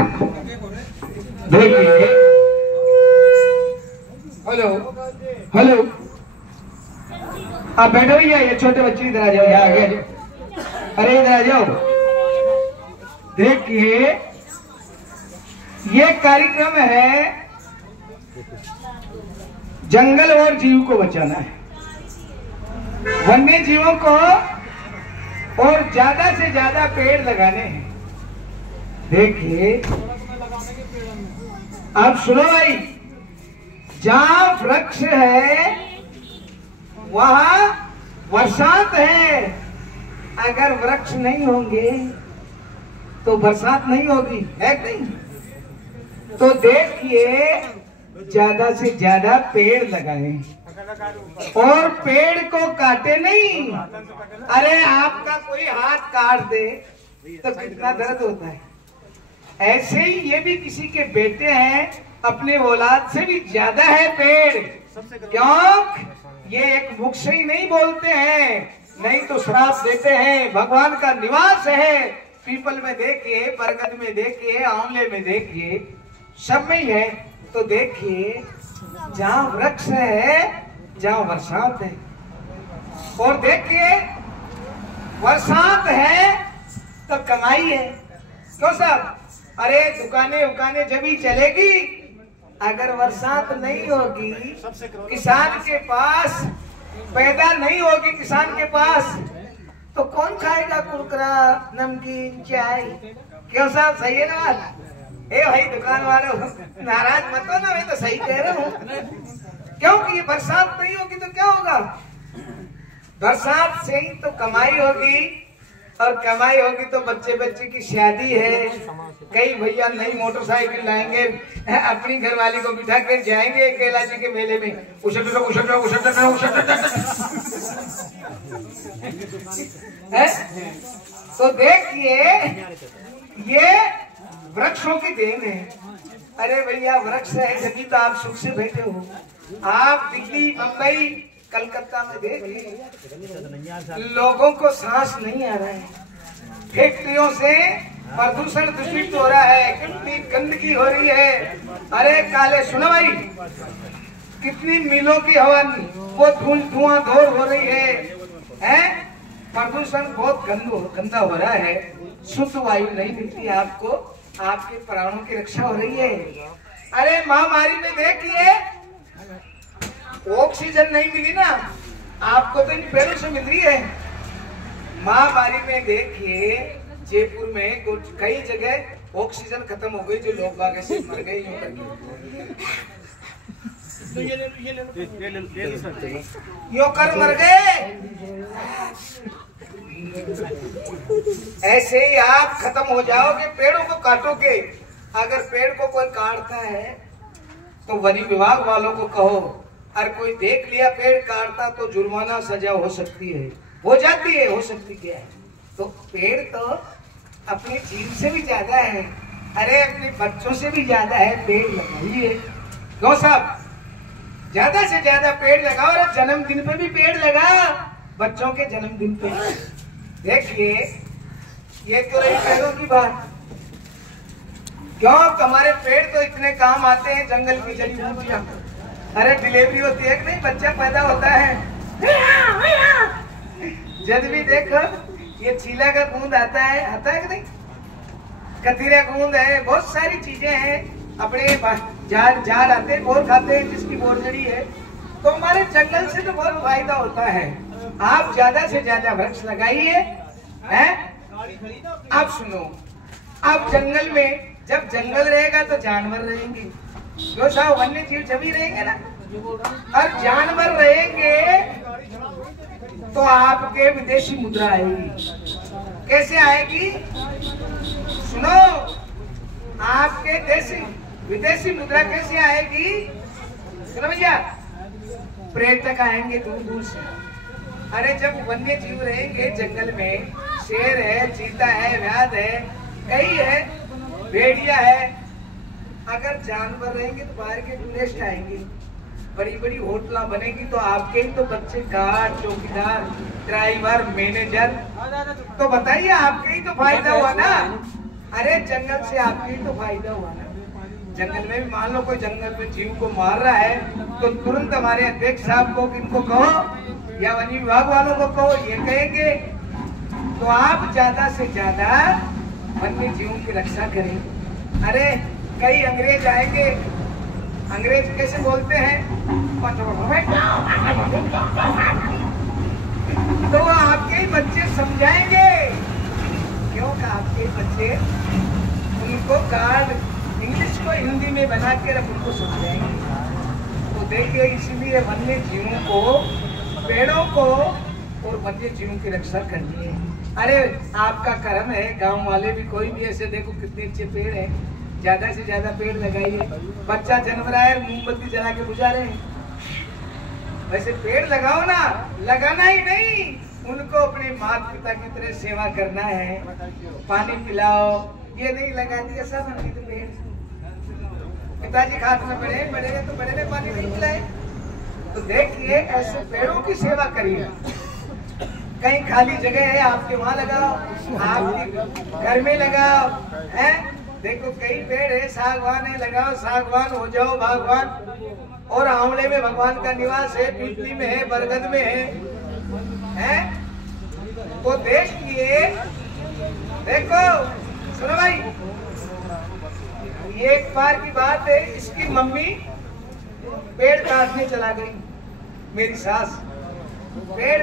देखिए, hello hello, आप बैठो भैया, ये छोटे बच्चे इधर आ जाओ, यहाँ आगे आ जाओ, अरे इधर आ जाओ। देखिए, ये कार्यक्रम है जंगल और जीव को बचाना है, वन्य जीवों को, और ज्यादा से ज्यादा पेड़ लगाने हैं। देखिए, आप सुनो भाई, जहां वृक्ष है वहां बरसात है, अगर वृक्ष नहीं होंगे तो बरसात नहीं होगी, है नहीं? तो देखिए, ज्यादा से ज्यादा पेड़ लगाएं और पेड़ को काटे नहीं। अरे आपका कोई हाथ काट दे तो कितना दर्द होता है, ऐसे ही ये भी किसी के बेटे हैं, अपने औलाद से भी ज्यादा है पेड़। क्यों? ये एक मुख से ही नहीं बोलते हैं, नहीं तो श्राप देते हैं। भगवान का निवास है, पीपल में देखिए, बरगद में देखिए, आंवले में देखिए, सब में ही है। तो देखिए, जहाँ वृक्ष है जहाँ बरसात है, और देखिए बरसात है तो कमाई है। क्यों साहब? अरे दुकानें उकानें जब ही चलेगी, अगर बरसात नहीं होगी, किसान के पास पैदा नहीं होगी, किसान के पास, तो कौन खाएगा कुरकुरा, नमकीन, चाय? क्यों साहब, सही है ना बात? ए भाई दुकान वालों, नाराज मत हो ना, मैं तो सही कह रहा हूँ। क्योंकि ये बरसात नहीं होगी तो क्या होगा? बरसात से ही तो कमाई होगी, और कमाई होगी तो बच्चे बच्चे की शादी है। कई भैया नई मोटरसाइकिल लाएंगे, अपनी घरवाली को बिठा कर जाएंगे कैलाश जी के मेले में, उछल तो देखिए, ये वृक्षों की देन है। अरे भैया, वृक्ष है जब तो आप सुख से बैठे हो। आप दिल्ली, मुंबई, कलकत्ता में देखिए, लोगों को सांस नहीं आ रहा है, फैक्ट्रियों से प्रदूषण दूषित हो रहा है, कितनी गंदगी हो रही है। अरे काले सुनो भाई, कितनी मिलों की हवा, वो धुआं धोर हो रही है? प्रदूषण बहुत गंदा हो रहा है, शुद्ध वायु नहीं मिलती आपको, आपके प्राणों की रक्षा हो रही है। अरे महामारी में देखिए, ऑक्सीजन नहीं मिली ना आपको, तो इन पेड़ों से मिल रही है। महामारी में देखिए, जयपुर में कई जगह ऑक्सीजन खत्म हो गई, जो लोग बाग से मर गए, यो कर मर गए। ऐसे ही आप खत्म हो जाओगे, पेड़ों को काटोगे। अगर पेड़ को कोई काटता है तो वन विभाग वालों को कहो, अगर कोई देख लिया पेड़ काटता तो जुर्माना सजा हो सकती है, हो जाती है, हो सकती क्या है। तो पेड़ तो अपनी जीव से भी ज्यादा है, अरे अपने बच्चों से भी ज्यादा है, पेड़ लगाइए। क्यों साहब? ज्यादा से ज्यादा पेड़ लगाओ, और जन्मदिन पे भी पेड़ लगा, बच्चों के जन्मदिन पे। देखिए, ये तो रही पेड़ों की बात। क्यों? हमारे पेड़ तो इतने काम आते हैं, जंगल की जड़ी बूटियां। अरे डिलीवरी होती है कि नहीं, बच्चा पैदा होता है, जब भी देखो ये चीला का गूंद आता है कि नहीं, कतीरा गूंद है, बहुत सारी चीजें हैं। अपने झाड़ आते हैं, बोर खाते हैं, जिसकी बोर जड़ी है। तो हमारे जंगल से तो बहुत फायदा होता है। आप ज्यादा से ज्यादा वृक्ष लगाइए, हैं? आप सुनो, आप जंगल में, जब जंगल रहेगा तो जानवर रहेंगे, जो साहब वन्य जीव जभी रहेंगे ना, और जानवर रहेंगे तो आपके विदेशी मुद्रा आएगी। कैसे आएगी? सुनो, आपके देशी विदेशी मुद्रा कैसे आएगी? सुनो भैया, पर्यटक आएंगे दूर दूर से। अरे जब वन्य जीव रहेंगे जंगल में, शेर है, चीता है, व्याध है, कई है, भेड़िया है, अगर जानवर रहेंगे तो बाहर के टूरिस्ट आएंगे, बड़ी बड़ी होटला बनेगी, तो आपके ही तो बच्चे गार्ड, चौकीदार, ड्राइवर, मैनेजर, तो बताइए आपके ही तो फायदा हुआ ना। अरे जंगल से आपकी तो फायदा हुआ ना। जंगल में भी मान लो कोई जंगल में जीव को मार रहा है तो तुरंत हमारे अध्यक्ष साहब को इनको कहो या वन विभाग वालों को कहो, ये कहेंगे तो आप ज्यादा से ज्यादा वन्य जीवों की रक्षा करें। अरे कई अंग्रेज आएंगे, अंग्रेज कैसे बोलते हैं तो वो आपके ही बच्चे समझाएंगे, क्यों आपके बच्चे उनको कार्ड इंग्लिश को हिंदी में बना के उनको समझाएंगे। तो देखिए इसीलिए वन्य जीवों को, पेड़ों को और वन्य जीवों की रक्षा करनी है। अरे आपका कर्म है, गांव वाले भी कोई भी ऐसे देखो कितने अच्छे पेड़ हैं, ज्यादा से ज्यादा पेड़ लगाइए। बच्चा जन्म रहा है मोमबत्ती जला के बुझा रहे हैं, वैसे पेड़ लगाओ ना, लगाना ही नहीं, उनको अपने माता पिता की तरह सेवा करना है, पानी पिलाओ। ये नहीं लगा दिया सब हमने तो पेड़, पिताजी खाट में बड़े बड़े तो बड़े ने पानी नहीं पिलाए। तो देखिए ऐसे पेड़ों की सेवा करिए। कहीं खाली जगह है आपके वहां लगाओ, आपके घर में लगाओ, हैं? देखो कई पेड़ है, सागवान है, लगाओ, सागवान हो जाओ भगवान। और आंवले में भगवान का निवास है, पीपली में है, बरगद में है? तो देखिए, देखो सुनो भाई, ये एक बार की बात है, इसकी मम्मी पेड़ काटने चला गई, मेरी सास पेड़